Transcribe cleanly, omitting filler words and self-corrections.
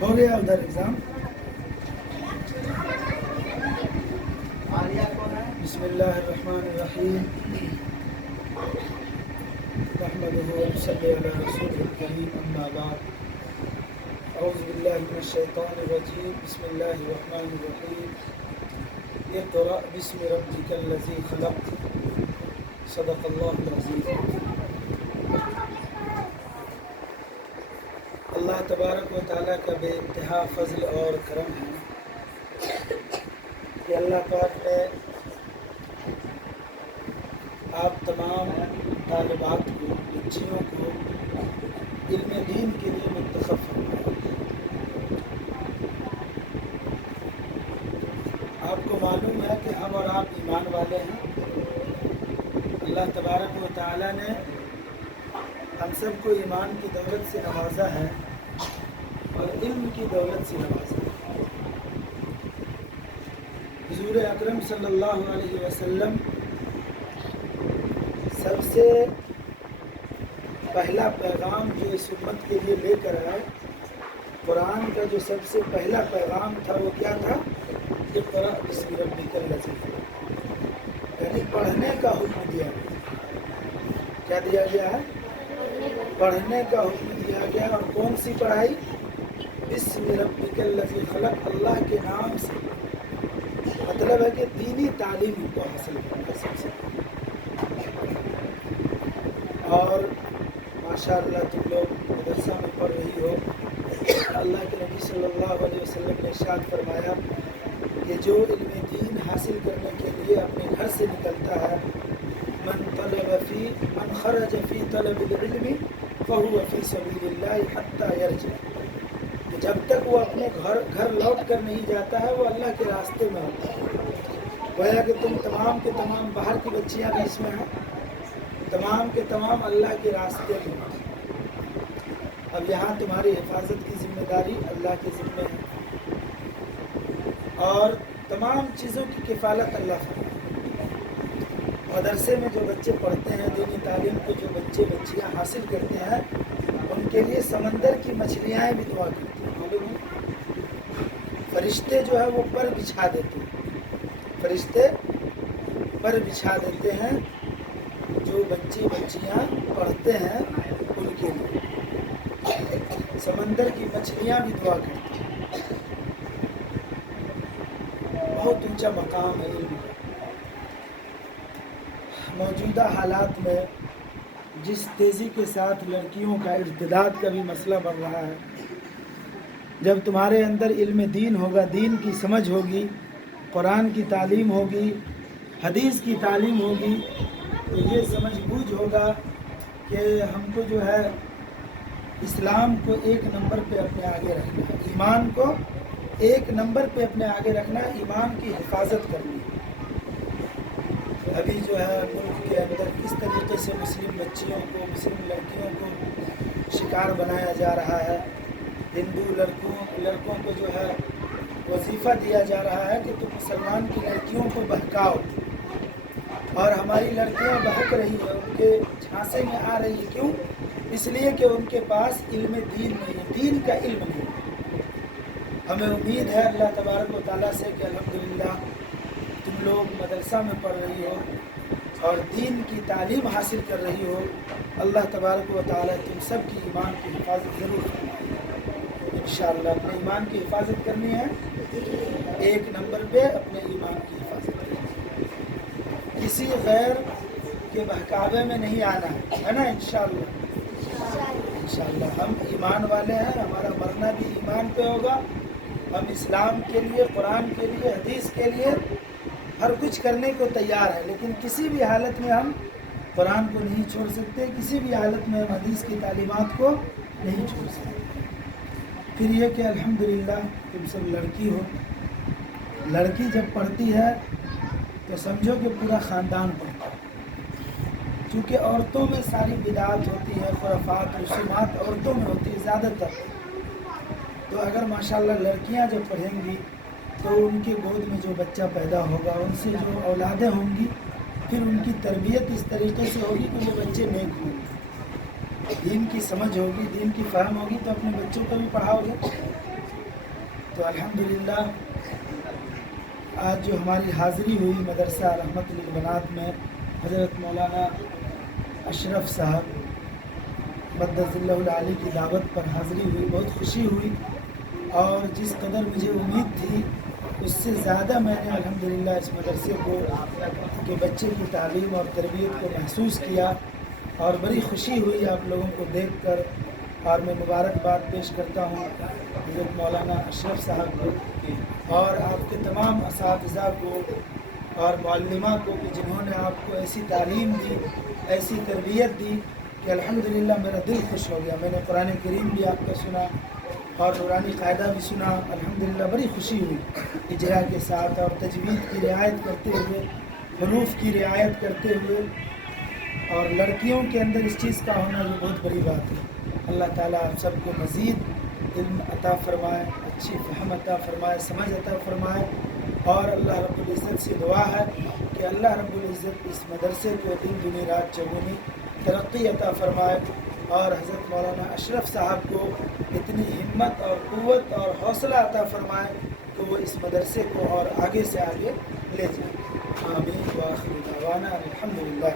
ہو گیا ادھر ایگزام. بسم اللہ الرحمن الرحیم. نحمده ونصلي على رسوله الكريم. اما بعد. اعوذ باللہ من الشیطان الرجیم. بسم اللہ الرحمن الرحیم. اقرأ باسم ربک الذی خلق. صدق اللہ العظیم. اللہ تبارک و تعالیٰ کا بے انتہا فضل اور کرم ہے کہ اللہ پاک نے آپ تمام طالبات کو، بچیوں کو علم دین کے لیے منتخب فرمایا. آپ کو معلوم ہے کہ ہم اور آپ ایمان والے ہیں. اللہ تبارک و تعالیٰ نے ہم سب کو ایمان کی دولت سے نوازا ہے اور علم کی دولت سے نوازا ہے. حضور اکرم صلی اللہ علیہ وسلم سب سے پہلا پیغام جو اس امت کے لیے لے کر آئے، قرآن کا جو سب سے پہلا پیغام تھا وہ کیا تھا؟ اقرأ باسم ربک الذی خلق. یعنی پڑھنے کا حکم دیا گیا. کیا دیا گیا ہے؟ پڑھنے کا حکم دیا گیا. اور کون سی پڑھائی؟ بسم ربک الذی خلق، اللہ کے نام سے. مطلب ہے کہ دینی تعلیم کو حاصل کرنا سب سے. اور ماشاءاللہ تم لوگ مدرسہ میں پڑھ رہی ہو. اللہ کے نبی صلی اللہ علیہ وسلم نے ارشاد فرمایا کہ جو علم دین حاصل کرنے کے لیے اپنے گھر سے نکلتا ہے، من خرج فی طلب العلم فهو فی سبیل اللہ حتی یرجع. جب تک وہ اپنے گھر لوٹ کر نہیں جاتا ہے وہ اللہ کے راستے میں ہوتا ہے. گویا کہ تم تمام کے تمام باہر کی بچیاں بھی اس میں ہیں، تمام کے تمام اللہ کے راستے میں ہیں. اب یہاں تمہاری حفاظت کی ذمہ داری اللہ کے ذمہ ہے اور تمام چیزوں کی کفالت اللہ فرمائے. مدرسے میں جو بچے پڑھتے ہیں، دینی تعلیم کو جو بچے بچیاں حاصل کرتے ہیں، ان کے لیے سمندر کی مچھلیاں بھی دعا کرتی ہیں. معلوم ہے؟ فرشتے جو ہے وہ پر بچھا دیتے ہیں. فرشتے پر بچھا دیتے ہیں جو بچے بچیاں پڑھتے ہیں ان کے لیے. سمندر کی مچھلیاں بھی دعا کرتی ہیں. بہت اونچا مقام ہے علم. موجودہ حالات میں جس تیزی کے ساتھ لڑکیوں کا ارتداد کا بھی مسئلہ بڑھ رہا ہے، جب تمہارے اندر علم دین ہوگا، دین کی سمجھ ہوگی، قرآن کی تعلیم ہوگی، حدیث کی تعلیم ہوگی، تو یہ سمجھ بوجھ ہوگا کہ ہم کو جو ہے اسلام کو ایک نمبر پہ اپنے آگے رکھنا ہے، ایمان کو ایک نمبر پہ اپنے آگے رکھنا ہے، ایمان کی حفاظت کرنی ہے. ابھی جو ہے ملک کے اندر کس طریقے سے مسلم بچیوں کو، مسلم لڑکیوں کو شکار بنایا جا رہا ہے. ہندو لڑکوں کو جو ہے وظیفہ دیا جا رہا ہے کہ تم مسلمان کی لڑکیوں کو بہکاؤ، اور ہماری لڑکیاں بہک رہی ہیں، ان کے جھانسے میں آ رہی ہے. کیوں؟ اس لیے کہ ان کے پاس علم دین نہیں ہے، دین کا علم نہیں ہے. ہمیں امید ہے اللہ تبارک و تعالیٰ سے کہ الحمدللہ تم لوگ مدرسہ میں پڑھ رہی ہو اور دین کی تعلیم حاصل کر رہی ہو. اللہ تبارک و تعالیٰ تم سب کی ایمان کی حفاظت ضرور فرمائے. انشاءاللہ اپنے ایمان کی حفاظت کرنی ہے. ایک نمبر پہ اپنے ایمان کی حفاظت کرنی ہے. کسی غیر کے بہکاوے میں نہیں آنا ہے نا. انشاءاللہ ہم ایمان والے ہیں، ہمارا مرنا بھی ایمان پہ ہوگا. ہم اسلام کے لیے، قرآن کے لیے، حدیث کے لیے ہر کچھ کرنے کو تیار ہے، لیکن کسی بھی حالت میں ہم قرآن کو نہیں چھوڑ سکتے، کسی بھی حالت میں ہم حدیث کی تعلیمات کو نہیں چھوڑ سکتے. پھر یہ کہ الحمدللہ تم سب لڑکی ہو. لڑکی جب پڑھتی ہے تو سمجھو کہ پورا خاندان پڑھتا ہے. چونکہ عورتوں میں ساری بدعات ہوتی ہے، خرافات، رسومات عورتوں میں ہوتی ہے زیادہ تر. تو اگر ماشاءاللہ لڑکیاں جب پڑھیں گی تو ان کے گود میں جو بچہ پیدا ہوگا، ان سے جو اولادیں ہوں گی، پھر ان کی تربیت اس طریقے سے ہوگی کہ وہ بچے نیک ہوں گے. دین کی سمجھ ہوگی، دین کی فہم ہوگی تو اپنے بچوں کو بھی پڑھاؤ گے. تو الحمدللہ آج جو ہماری حاضری ہوئی مدرسہ رحمت للبنات میں حضرت مولانا اشرف صاحب مدد اللہ العالی کی دعوت پر حاضری ہوئی، بہت خوشی ہوئی، اور جس قدر مجھے امید تھی اس سے زیادہ میں نے الحمدللہ اس مدرسے کو کہ بچے کی تعلیم اور تربیت کو محسوس کیا، اور بڑی خوشی ہوئی آپ لوگوں کو دیکھ کر، اور میں مبارکباد پیش کرتا ہوں حضرت مولانا اشرف صاحب کو اور آپ کے تمام اساتذہ کو اور معلمہ کو کہ جنہوں نے آپ کو ایسی تعلیم دی، ایسی تربیت دی کہ الحمدللہ میرا دل خوش ہو گیا۔ میں نے قرآن کریم بھی آپ کا سنا اور نورانی قاعدہ بھی سنا، الحمدللہ بڑی خوشی ہوئی اجرا کے ساتھ، اور تجوید کی رعایت کرتے ہوئے، حروف کی رعایت کرتے ہوئے، اور لڑکیوں کے اندر اس چیز کا ہونا یہ بہت بڑی بات ہے۔ اللہ تعالیٰ آپ سب کو مزید علم عطا فرمائے، اچھی فہم عطا فرمائے، سمجھ عطا فرمائے، اور اللہ رب العزت سے دعا ہے کہ اللہ رب العزت اس مدرسے کو دن دنی رات چوگنی ترقی عطا فرمائے، اور حضرت مولانا اشرف صاحب کو اتنی ہمت اور قوت اور حوصلہ عطا فرمائے کہ وہ اس مدرسے کو اور آگے سے آگے لے جائیں۔ آمین وآخر دعوانا الحمدللہ۔